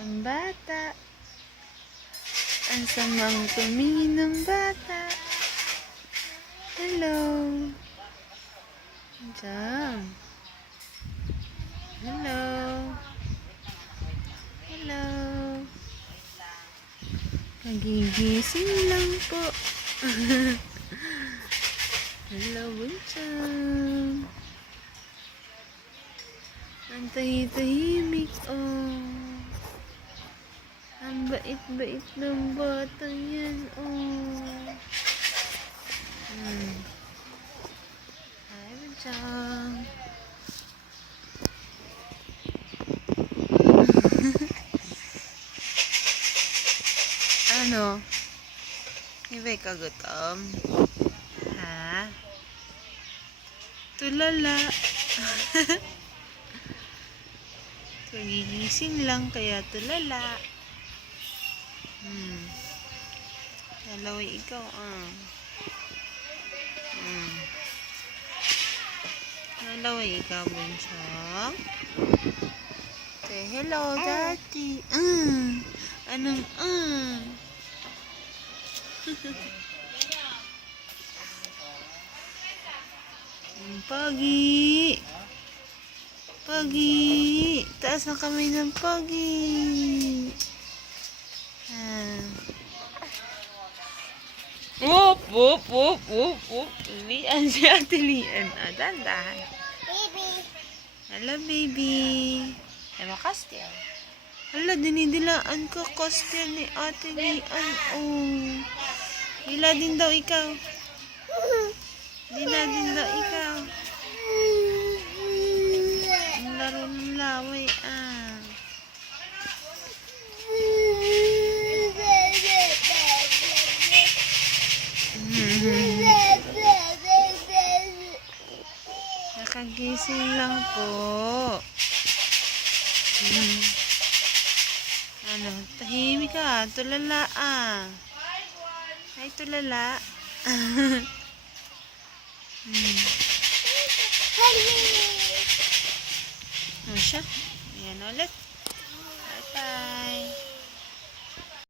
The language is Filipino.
Ang bata. Ang samang tumingin ng bata. Hello. Diyan. Hello. Hello. Nagigising lang po. Hello, Bunchang. Ang tahimik, oh. Ang bait-bait ng batang yan, oh. Hi, Bunchang. Ano? Iba'y kagutom? Ha? Tulala. Kagigising lang kaya tulala. Hello, ikaw, Hello, ikaw, Bunchang. Say hello, Daddy. Anong, Pagi. Pagi. Taas na kami ng pagi. Whoop, whoop, whoop, whoop, whoop. Lian siya, tilian. Dandahan. Baby. Hello, baby. Hello, Castiel. Hala, dinidilaan ka, Castiel ni Ate Lian. Oh. Hila din daw ikaw. Hila din daw ikaw. Ang laro ng laway, Nakagising lang po. Ano, tahimik ka. Tulala, Ay, tulala. Ano siya? Ayan ulit. Bye-bye.